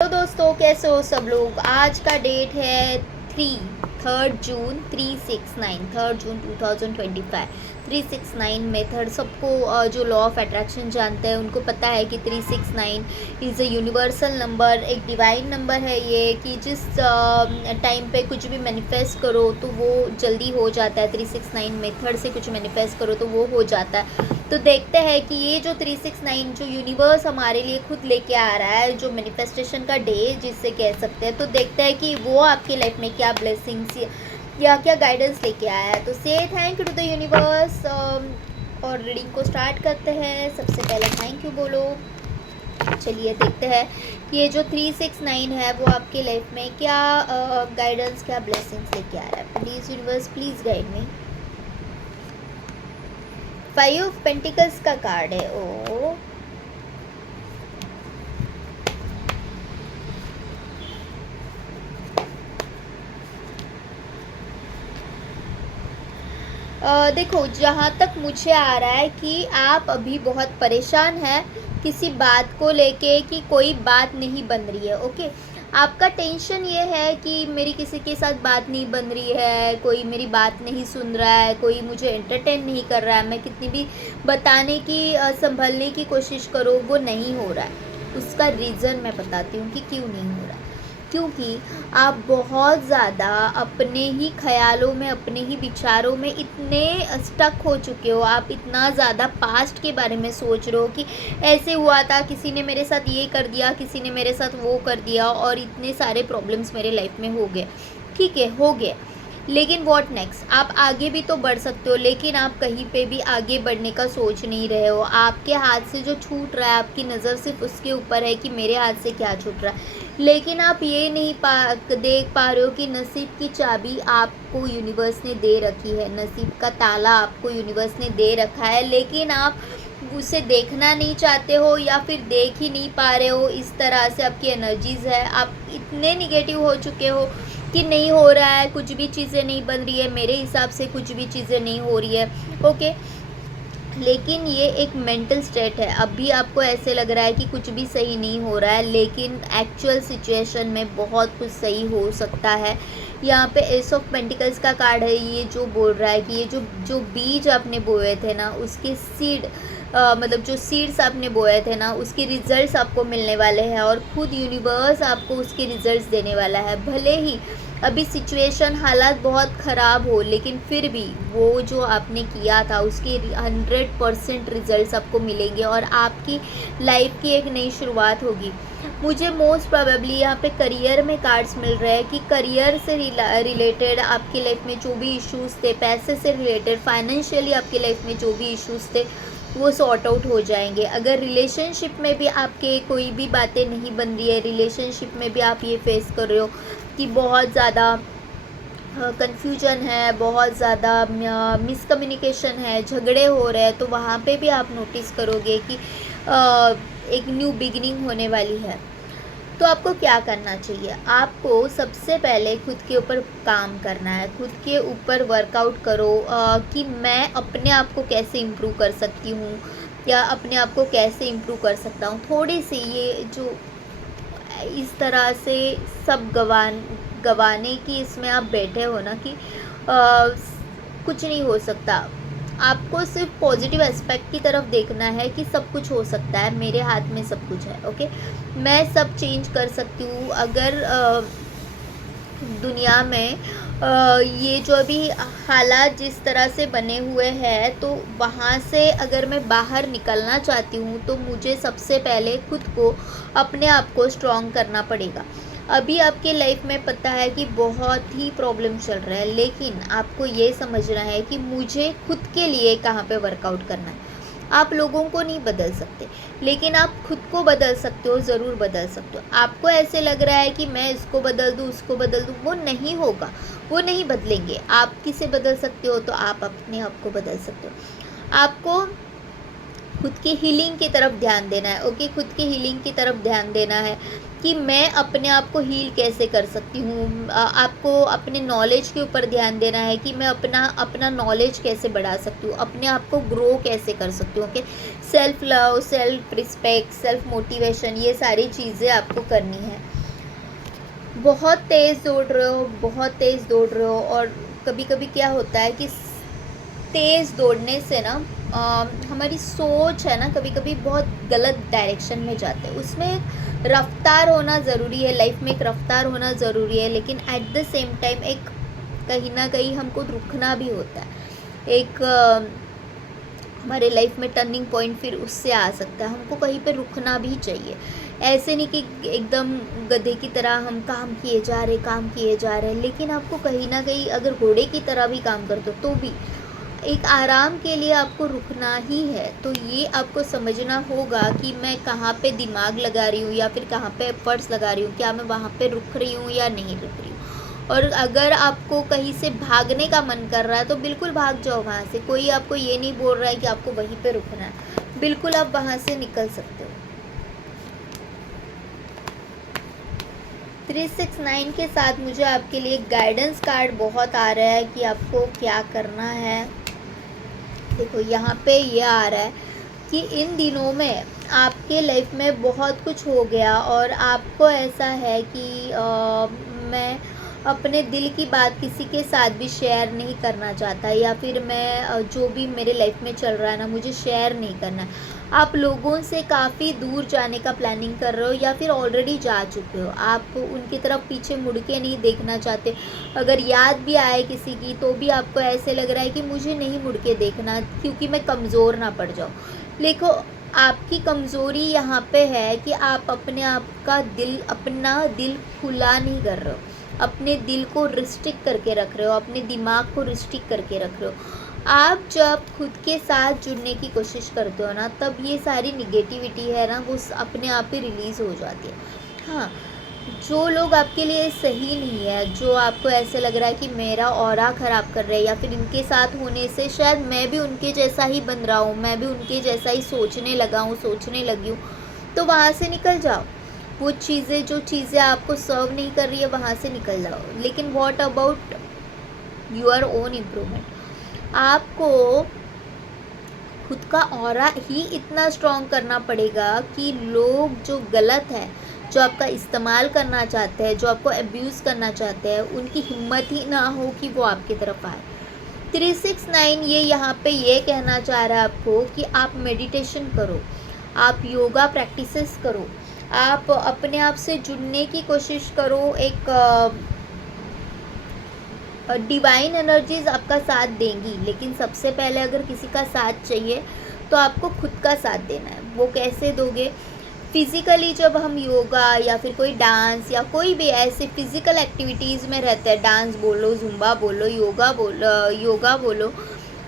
तो दोस्तों कैसे हो सब लोग। आज का डेट है 3 जून 2025। 369 मेथड सबको जो लॉ ऑफ अट्रैक्शन जानते हैं उनको पता है कि 369 इज़ अ यूनिवर्सल नंबर, एक डिवाइन नंबर है ये, कि जिस टाइम पे कुछ भी मैनिफेस्ट करो तो वो जल्दी हो जाता है। 369 मेथड से कुछ मैनिफेस्ट करो तो वो हो जाता है। तो देखते हैं कि ये जो 369 जो यूनिवर्स हमारे लिए खुद लेके आ रहा है, जो मैनिफेस्टेशन का डे जिससे कह सकते हैं, तो देखते हैं कि वो आपकी लाइफ में क्या ब्लेसिंग्स या क्या गाइडेंस लेके आया है। तो so thank you to the universe. और रीडिंग को स्टार्ट करते हैं। सबसे पहले थैंक यू बोलो। चलिए देखते हैं कि ये जो 369 है वो आपके लाइफ में क्या गाइडेंस, क्या ब्लेसिंग्स लेके आ रहा है। Please universe please guide me. 5 of pentacles का कार्ड है। ओ देखो, जहाँ तक मुझे आ रहा है कि आप अभी बहुत परेशान हैं किसी बात को लेके कि कोई बात नहीं बन रही है। ओके, आपका टेंशन ये है कि मेरी किसी के साथ बात नहीं बन रही है, कोई मेरी बात नहीं सुन रहा है, कोई मुझे एंटरटेन नहीं कर रहा है, मैं कितनी भी बताने की संभलने की कोशिश करूँ वो नहीं हो रहा है। उसका रीज़न मैं बताती हूँ कि क्यों नहीं हो रहा है। क्योंकि आप बहुत ज़्यादा अपने ही ख्यालों में, अपने ही विचारों में इतने स्टक हो चुके हो। आप इतना ज़्यादा पास्ट के बारे में सोच रहे हो कि ऐसे हुआ था, किसी ने मेरे साथ ये कर दिया, किसी ने मेरे साथ वो कर दिया, और इतने सारे प्रॉब्लम्स मेरे लाइफ में हो गए। ठीक है, हो गए, लेकिन व्हाट नेक्स्ट। आप आगे भी तो बढ़ सकते हो, लेकिन आप कहीं पे भी आगे बढ़ने का सोच नहीं रहे हो। आपके हाथ से जो छूट रहा है, आपकी नज़र सिर्फ उसके ऊपर है कि मेरे हाथ से क्या छूट रहा है। लेकिन आप ये नहीं देख पा रहे हो कि नसीब की चाबी आपको यूनिवर्स ने दे रखी है, नसीब का ताला आपको यूनिवर्स ने दे रखा है, लेकिन आप उसे देखना नहीं चाहते हो या फिर देख ही नहीं पा रहे हो। इस तरह से आपकी एनर्जीज़ है, आप इतने निगेटिव हो चुके हो कि नहीं हो रहा है, कुछ भी चीज़ें नहीं बन रही है, मेरे हिसाब से कुछ भी चीज़ें नहीं हो रही है। ओके, लेकिन ये एक मेंटल स्टेट है। अभी आपको ऐसे लग रहा है कि कुछ भी सही नहीं हो रहा है, लेकिन एक्चुअल सिचुएशन में बहुत कुछ सही हो सकता है। यहाँ पे एस ऑफ पेंटिकल्स का कार्ड है, ये जो बोल रहा है कि ये जो जो बीज आपने बोए थे ना, उसके सीड मतलब जो सीड्स आपने बोए थे ना, उसके रिजल्ट्स आपको मिलने वाले हैं, और खुद यूनिवर्स आपको उसके रिजल्ट्स देने वाला है। भले ही अभी सिचुएशन, हालात बहुत ख़राब हो, लेकिन फिर भी वो जो आपने किया था उसके 100% रिजल्ट्स आपको मिलेंगे और आपकी लाइफ की एक नई शुरुआत होगी। मुझे मोस्ट प्रोबेबली यहाँ पे करियर में कार्ड्स मिल रहे हैं कि करियर से रिलेटेड आपकी लाइफ में जो भी इश्यूज़ थे, पैसे से रिलेटेड, फाइनेंशियली आपकी लाइफ में जो भी इश्यूज़ थे वो सॉर्ट आउट हो जाएंगे। अगर रिलेशनशिप में भी आपके कोई भी बातें नहीं बन रही है, रिलेशनशिप में भी आप ये फेस कर रहे हो कि बहुत ज़्यादा कन्फ्यूजन है, बहुत ज़्यादा मिसकम्युनिकेशन है, झगड़े हो रहे हैं, तो वहाँ पे भी आप नोटिस करोगे कि एक न्यू बिगिनिंग होने वाली है। तो आपको क्या करना चाहिए? आपको सबसे पहले खुद के ऊपर काम करना है, खुद के ऊपर वर्कआउट करो कि मैं अपने आप को कैसे इम्प्रूव कर सकती हूँ या अपने आप को कैसे इम्प्रूव कर सकता हूँ। थोड़ी सी ये जो इस तरह से सब गवाने की इसमें आप बैठे हो ना कि कुछ नहीं हो सकता। आपको सिर्फ पॉजिटिव एस्पेक्ट की तरफ देखना है कि सब कुछ हो सकता है, मेरे हाथ में सब कुछ है। ओके, मैं सब चेंज कर सकती हूँ। अगर दुनिया में ये जो अभी हालात जिस तरह से बने हुए हैं, तो वहाँ से अगर मैं बाहर निकलना चाहती हूँ तो मुझे सबसे पहले खुद को, अपने आप को स्ट्रॉन्ग करना पड़ेगा। अभी आपके लाइफ में पता है कि बहुत ही प्रॉब्लम चल रहा है, लेकिन आपको ये समझना है कि मुझे खुद के लिए कहाँ पे वर्कआउट करना है। आप लोगों को नहीं बदल सकते, लेकिन आप खुद को बदल सकते हो, ज़रूर बदल सकते हो। आपको ऐसे लग रहा है कि मैं इसको बदल दूँ, उसको बदल दूँ, वो नहीं होगा, वो नहीं बदलेंगे। आप किसे बदल सकते हो? तो आप अपने आप को बदल सकते हो। आपको खुद की हीलिंग की तरफ ध्यान देना है। ओके, खुद की हीलिंग की तरफ ध्यान देना है। कि मैं अपने आप को हील कैसे कर सकती हूँ। आपको अपने नॉलेज के ऊपर ध्यान देना है कि मैं अपना अपना नॉलेज कैसे बढ़ा सकती हूँ, अपने आप को ग्रो कैसे कर सकती हूँ। Okay, self love, self respect, self motivation, ये सारी चीज़ें आपको करनी है। बहुत तेज़ दौड़ रहे हो, बहुत तेज़ दौड़ रहे हो, और कभी कभी क्या होता है कि तेज़ दौड़ने से ना हमारी सोच है ना कभी कभी बहुत गलत डायरेक्शन में जाते हैं। उसमें एक रफ्तार होना ज़रूरी है, लाइफ में एक रफ्तार होना ज़रूरी है, लेकिन एट द सेम टाइम एक कहीं ना कहीं हमको रुकना भी होता है। एक हमारे लाइफ में टर्निंग पॉइंट फिर उससे आ सकता है, हमको कहीं पे रुकना भी चाहिए। ऐसे नहीं कि एकदम गधे की तरह हम काम किए जा रहे, लेकिन आपको कहीं ना कहीं अगर घोड़े की तरह भी काम करते हो तो भी एक आराम के लिए आपको रुकना ही है। तो ये आपको समझना होगा कि मैं कहाँ पे दिमाग लगा रही हूँ या फिर कहाँ पे एफर्ट्स लगा रही हूँ, क्या मैं वहाँ पे रुक रही हूँ या नहीं रुक रही हूँ। और अगर आपको कहीं से भागने का मन कर रहा है तो बिल्कुल भाग जाओ वहाँ से। कोई आपको ये नहीं बोल रहा है कि आपको वहीं पे रुकना है, बिल्कुल आप वहाँ से निकल सकते हो। 369 के साथ मुझे आपके लिए गाइडेंस कार्ड बहुत आ रहा है कि आपको क्या करना है। देखो यहाँ पे ये आ रहा है कि इन दिनों में आपके लाइफ में बहुत कुछ हो गया और आपको ऐसा है कि मैं अपने दिल की बात किसी के साथ भी शेयर नहीं करना चाहता, या फिर मैं जो भी मेरे लाइफ में चल रहा है ना मुझे शेयर नहीं करना है। आप लोगों से काफ़ी दूर जाने का प्लानिंग कर रहे हो या फिर ऑलरेडी जा चुके हो। आप उनकी तरफ पीछे मुड़ के नहीं देखना चाहते। अगर याद भी आए किसी की तो भी आपको ऐसे लग रहा है कि मुझे नहीं मुड़ के देखना क्योंकि मैं कमज़ोर ना पड़ जाऊँ। देखो, आपकी कमज़ोरी यहाँ पे है कि आप अपना दिल खुला नहीं कर रहे हो, अपने दिल को रिस्ट्रिक्ट करके रख रहे हो, अपने दिमाग को रिस्ट्रिक्ट करके रख रहे हो। आप जब खुद के साथ जुड़ने की कोशिश करते हो ना तब ये सारी निगेटिविटी है ना वो अपने आप ही रिलीज़ हो जाती है। हाँ, जो लोग आपके लिए सही नहीं है, जो आपको ऐसे लग रहा है कि मेरा ऑरा ख़राब कर रहे हैं या फिर इनके साथ होने से शायद मैं भी उनके जैसा ही बन रहा हूँ, मैं भी उनके जैसा ही सोचने लगी हूँ, तो वहाँ से निकल जाओ। वो जो चीज़ें आपको सर्व नहीं कर रही है वहाँ से निकल जाओ। लेकिन what about your own improvement? आपको खुद का ऑरा ही इतना स्ट्रॉन्ग करना पड़ेगा कि लोग जो गलत है, जो आपका इस्तेमाल करना चाहते हैं, जो आपको अब्यूज़ करना चाहते हैं, उनकी हिम्मत ही ना हो कि वो आपकी तरफ आए। 369 ये यहाँ पे ये कहना चाह रहा है आपको कि आप मेडिटेशन करो, आप योगा प्रैक्टिसेस करो, आप अपने आप से जुड़ने की कोशिश करो। एक डिवाइन एनर्जीज आपका साथ देंगी, लेकिन सबसे पहले अगर किसी का साथ चाहिए तो आपको खुद का साथ देना है। वो कैसे दोगे? फिज़िकली जब हम योगा या फिर कोई डांस या कोई भी ऐसे फिज़िकल एक्टिविटीज़ में रहते हैं, डांस बोलो, जुम्बा बोलो, योगा बोलो,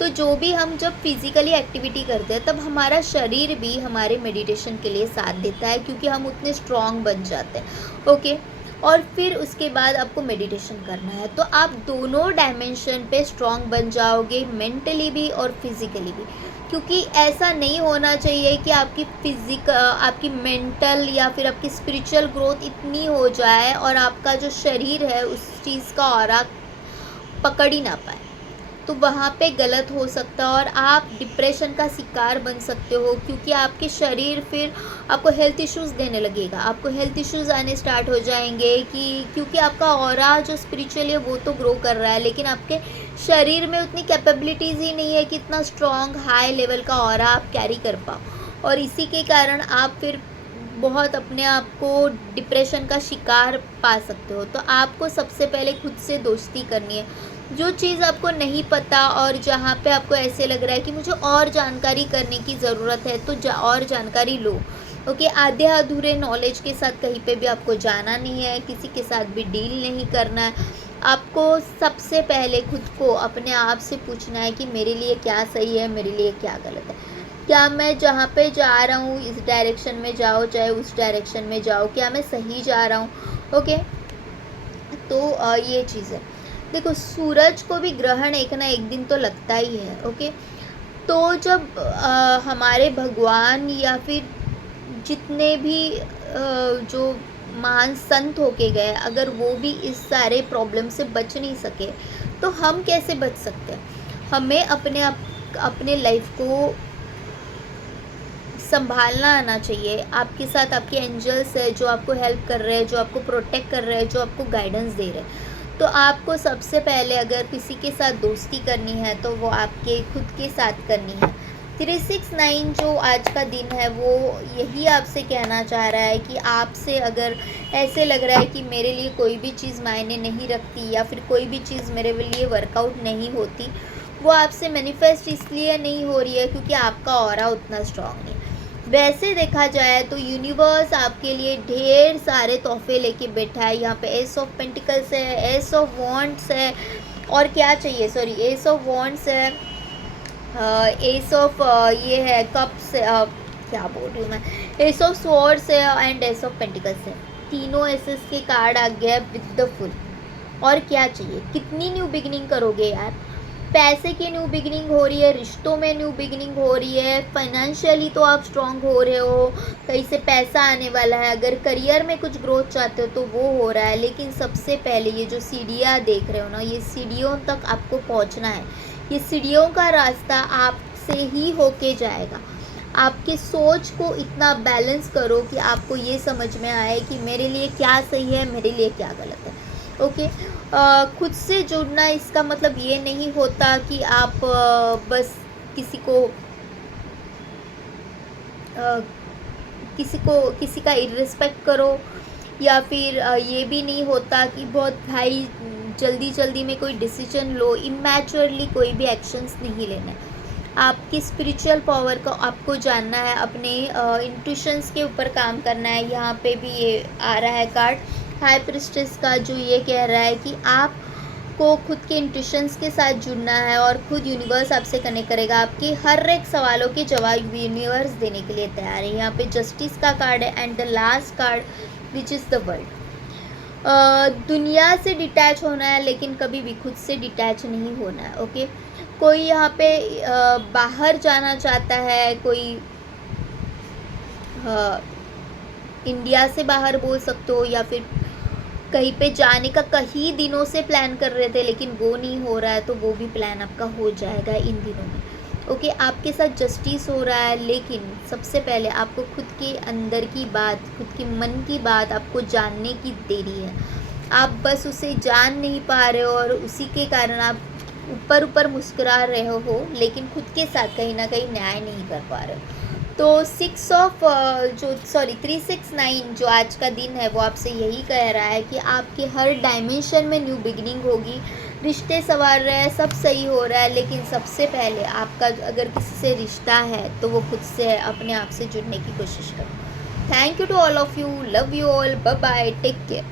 तो जो भी हम जब फिज़िकली एक्टिविटी करते हैं तब हमारा शरीर भी हमारे मेडिटेशन के लिए साथ देता है क्योंकि हम उतने स्ट्रॉन्ग बन जाते हैं। ओके, और फिर उसके बाद आपको मेडिटेशन करना है तो आप दोनों डायमेंशन पे स्ट्रॉन्ग बन जाओगे, मेंटली भी और फिज़िकली भी। क्योंकि ऐसा नहीं होना चाहिए कि आपकी मेंटल या फिर आपकी स्पिरिचुअल ग्रोथ इतनी हो जाए और आपका जो शरीर है उस चीज़ का ऑरा पकड़ ही ना पाए, तो वहाँ पे गलत हो सकता है और आप डिप्रेशन का शिकार बन सकते हो क्योंकि आपके शरीर फिर आपको हेल्थ इश्यूज़ देने लगेगा। आपको हेल्थ इश्यूज़ आने स्टार्ट हो जाएंगे क्योंकि आपका ऑरा जो स्पिरिचुअल है वो तो ग्रो कर रहा है, लेकिन आपके शरीर में उतनी कैपेबिलिटीज़ ही नहीं है कि इतना स्ट्रॉन्ग हाई लेवल का ऑरा आप कैरी कर पाओ, और इसी के कारण आप फिर बहुत अपने आप को डिप्रेशन का शिकार पा सकते हो। तो आपको सबसे पहले खुद से दोस्ती करनी है। जो चीज़ आपको नहीं पता और जहाँ पे आपको ऐसे लग रहा है कि मुझे और जानकारी करने की ज़रूरत है तो और जानकारी लो। ओके, आधे अधूरे नॉलेज के साथ कहीं पे भी आपको जाना नहीं है, किसी के साथ भी डील नहीं करना है। आपको सबसे पहले खुद को अपने आप से पूछना है कि मेरे लिए क्या सही है, मेरे लिए क्या गलत है। क्या मैं जहाँ पे जा रहा हूँ इस डायरेक्शन में जाओ चाहे उस डायरेक्शन में जाओ, क्या मैं सही जा रहा हूँ? ओके, तो ये चीज़ है। देखो, सूरज को भी ग्रहण एक ना एक दिन तो लगता ही है। ओके, तो जब हमारे भगवान या फिर जितने भी जो महान संत होके गए, अगर वो भी इस सारे प्रॉब्लम से बच नहीं सके तो हम कैसे बच सकते हैं? हमें अपने लाइफ को संभालना आना चाहिए। आपके साथ आपके एंजल्स है जो आपको हेल्प कर रहे हैं, जो आपको प्रोटेक्ट कर रहे हैं, जो आपको गाइडेंस दे रहे हैं। तो आपको सबसे पहले अगर किसी के साथ दोस्ती करनी है तो वो आपके खुद के साथ करनी है। 369 जो आज का दिन है वो यही आपसे कहना चाह रहा है कि आपसे अगर ऐसे लग रहा है कि मेरे लिए कोई भी चीज़ मायने नहीं रखती या फिर कोई भी चीज़ मेरे लिए वर्कआउट नहीं होती, वो आपसे मैनिफेस्ट इसलिए नहीं हो रही है क्योंकि आपका ऑरा उतना स्ट्रांग नहीं है। वैसे देखा जाए तो यूनिवर्स आपके लिए ढेर सारे तोहफे लेके बैठा है। यहाँ पे एस ऑफ पेंटिकल्स है, एस ऑफ वॉन्ड्स है, और क्या चाहिए, सॉरी, एस ऑफ वॉन्ड्स है, एस ऑफ ये है कप्स, क्या बोल रही हूँ मैं, एस ऑफ स्वॉर्ड्स है एंड एस ऑफ पेंटिकल्स है। तीनों एसेस के कार्ड आ गया विद द फुल। और क्या चाहिए? कितनी न्यू बिगिनिंग करोगे यार? पैसे की न्यू बिगिनिंग हो रही है, रिश्तों में न्यू बिगिनिंग हो रही है, फाइनेंशियली तो आप स्ट्रांग हो रहे हो, कहीं से पैसा आने वाला है, अगर करियर में कुछ ग्रोथ चाहते हो तो वो हो रहा है। लेकिन सबसे पहले ये जो सीढ़ियाँ देख रहे हो ना, ये सीढ़ियों तक आपको पहुंचना है। ये सीढ़ियों का रास्ता आपसे ही होके जाएगा। आपकी सोच को इतना बैलेंस करो कि आपको ये समझ में आए कि मेरे लिए क्या सही है, मेरे लिए क्या गलत है। ओके, खुद से जुड़ना इसका मतलब ये नहीं होता कि आप बस किसी को किसी का इर्रिस्पेक्ट करो, या फिर ये भी नहीं होता कि बहुत भाई जल्दी जल्दी में कोई डिसीजन लो, इमैच्योरली कोई भी एक्शंस नहीं लेने। आपकी स्पिरिचुअल पावर को आपको जानना है, अपने इंट्यूशंस के ऊपर काम करना है। यहाँ पे भी ये आ रहा है कार्ड हाई प्रिस्टेस का, जो ये कह रहा है कि आपको खुद के इंट्यूशंस के साथ जुड़ना है और खुद यूनिवर्स आपसे कनेक्ट करेगा। आपके हर एक सवालों के जवाब यूनिवर्स देने के लिए तैयार है। यहाँ पे जस्टिस का कार्ड है and the last card which is the world. दुनिया से डिटैच होना है लेकिन कभी भी खुद से डिटैच नहीं होना है। ओके, कोई यहाँ पे बाहर जाना चाहता है, कोई इंडिया से बाहर बोल सकते हो, या फिर कहीं पे जाने का कई दिनों से प्लान कर रहे थे लेकिन वो नहीं हो रहा है, तो वो भी प्लान आपका हो जाएगा इन दिनों में। ओके, आपके साथ जस्टिस हो रहा है, लेकिन सबसे पहले आपको खुद के अंदर की बात, खुद के मन की बात आपको जानने की देरी है। आप बस उसे जान नहीं पा रहे हो और उसी के कारण आप ऊपर ऊपर मुस्कुरा रहे हो, लेकिन खुद के साथ कहीं ना कहीं न्याय नहीं कर पा रहे हो। तो 369 जो आज का दिन है वो आपसे यही कह रहा है कि आपके हर डायमेंशन में न्यू बिगिनिंग होगी, रिश्ते संवार रहे हैं, सब सही हो रहा है, लेकिन सबसे पहले आपका अगर किसी से रिश्ता है तो वो खुद से है, अपने आप से जुड़ने की कोशिश करो। Thank you to all of you, love you all, bye bye, take care.